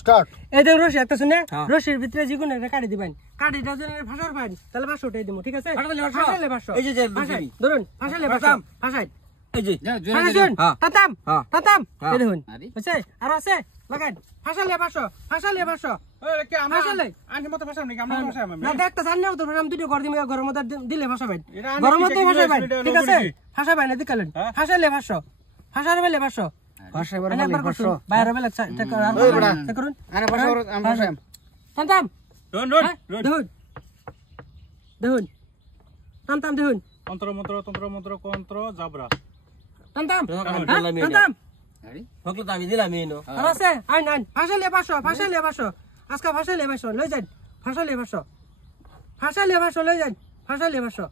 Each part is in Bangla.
স্টার্ট। এই দেখুন রশি একটা শুনে রশির ভিতরে যে কোনো একটা কাটি দিবেন, কাটিটা যদি ভাষার পান তাহলে 500 টাকা দিব, ঠিক আছে? ফাঁসাইলে 500। এই যে ধরুন ফাঁসাইলে 500 ফাঁসাই। এই যে তাতাম তাতাম এই দেখুন বুঝছে আর আছে লাগান ফাঁসাইলে 500 ফাঁসাইলে 500 এ কি আমরা ফাঁসাইলে আনকি মতো ভাষা নাকি আমরা ভাষা আমি না দেখতে জানি তো আমি দুটো করে দিমে গরম মধ্যে দিলে ফাঁসাবেন, গরম মধ্যে ফাঁসাবেন, ঠিক আছে? ফাঁসাবেন না দিকালেন ফাঁসাইলে 500 ফাঁসার বেলে 500 ভাষা মানে একবার করুন বাইরে বেলে চেক করুন আরে ভাষা আমরা ভাষা তাতাম ডন দেখুন দেখুন তাতাম দেখুন তন্ত্র মন্ত্র কন্ত্র জাবরা তাতাম তাতাম ফকলে তো আমি দিলাম এনো আর আছে আইন আইন ফাঁসাইলে 500 আজকে ফাঁসাইলে 500 লই যান, ফাঁসাইলে 500 লই যান, ফাঁসাইলে 500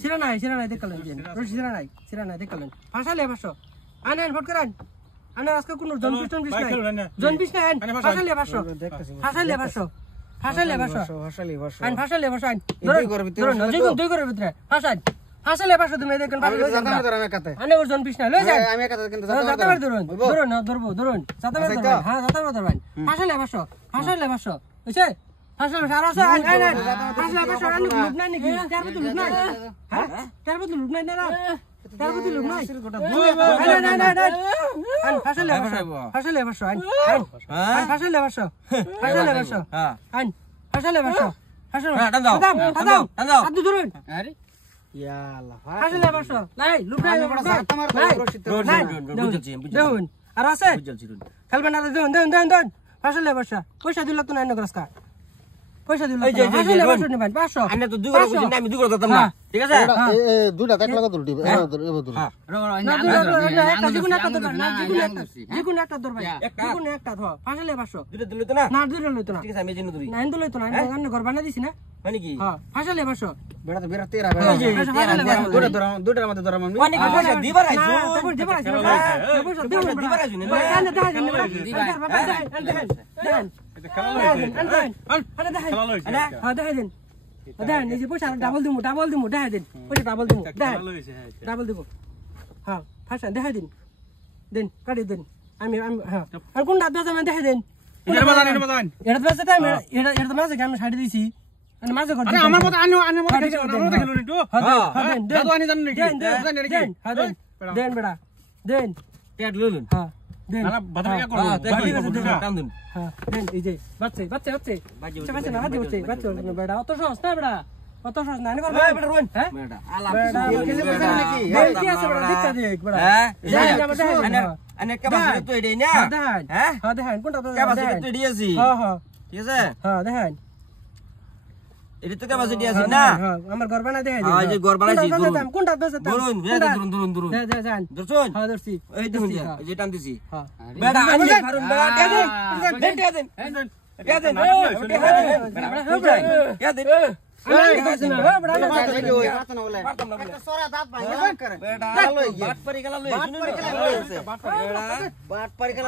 সিরা নাই দেখালেন রশি সিরা নাই দেখালেন ফাঁসাইলে 500 আইন আইন ফট করেন আইন আজকে কোন জন পিস নাই ফাঁসাইলে 500 আইন ফাঁসাইলে 500 আইন ধরুন দুই করে ভিতরে ফাঁসাইলে 500 তুমি দেখেন আনে ওর জন পিস নাই লই যান আমি একা কিন্তু যাতাবার ধরুন যাতাবার ধরুন হ্যাঁ যাতাবার ধরবেন ফাঁসাইলে 500 বুঝছে ফাঁসাইলে আর আছে আইন ফাঁসাইলে 500 আনি লুক নাই নাকি তার বদল লুক নাই হ্যাঁ তার বদল লুক নাই না তার বদল লুক নাই না আইন ফাঁসাইলে 500 আইন ফাঁসাইলে 500 হ্যাঁ আইন ফাঁসাইলে 500 দাও আদু ধরুন আরে ইয়া আল্লাহ ফাঁসাইলে 500 নাই লুক নাই দেখুন আর আছে খেলবেন না দেখুন ফাঁসাইলে 500 পয়সা দিল তো নাই নগরস্কা পয়সা দিল ফাঁসাইলে 500 নেবেন 500 আমি তো দুই করে বুঝিনা আমি দুই করে দিতাম না, ঠিক আছে? এই দুইটা এক লাগা তুলটি হ্যাঁ একটা যেগুন একটা ধরবেন না যেগুন একটা ধরবেন যেগুন একটা ধর ফাঁসাইলে 500 দুইটা দিল তো না, না দুইটা লইতো না, ঠিক আছে? আমি জিন্ন ধরি না ইন্দু লইতো না আমি ঘর বানা দিছি না মানে কি হ্যাঁ ফাঁসাইলে 500 বেড়া তো বেড়া 13 দুইটার মধ্যে ধরা আমি অনেক পয়সা দিবার আইছো দিবার আইছো দিবার আইছো এটা খেলা লইছে দেখেন এই যে পয়সা ডাবল দিমু দেখাই দিন পয়সা ডাবল দিব হ্যাঁ ফাঁসা দেখাই দিন কাটি দিন আমি হ্যাঁ আর কোন দাঁত বাজা দেখাই দিন এটা বাজা টাইম এটা মাঝে আমি ছাড়ি দিছি আমি মাঝে করে আরে আমার মত আনি মত খেলো নি তো হ্যাঁ দাদু আনি জানেন নাকি দেন বেড়া দেন পেট লুলুন হ্যাঁ দেন না বাদা কি করব কাম দিন হ্যাঁ দেন এই যে বাচ্চা না হাতে বাচ্চা বেড়া অত সহজ না বেড়া অত সহজ না করবে বেড়া রোন হ্যাঁ বেটা আলা কি আছে বেড়া দেখতে দেখ বেড়া হ্যাঁ আনে কাবাসি তো এডি না হ্যাঁ দেখেন কোনটা তো কাবাসি তো এডি আছে হ্যাঁ ঠিক আছে হ্যাঁ দেখেন এডি তো কাবাসি আছে না হ্যাঁ আমার ঘর বানাই দেখাই হ্যাঁ এই যে ঘর বানাইছি কোনটা দছে ধরুন ধরুন যান দর্শন হ্যাঁ দর্শি এই দেখুন এই যে টান দিছি হ্যাঁ বেটা আমি ফারুন বেটা দেন বাট পারি গেল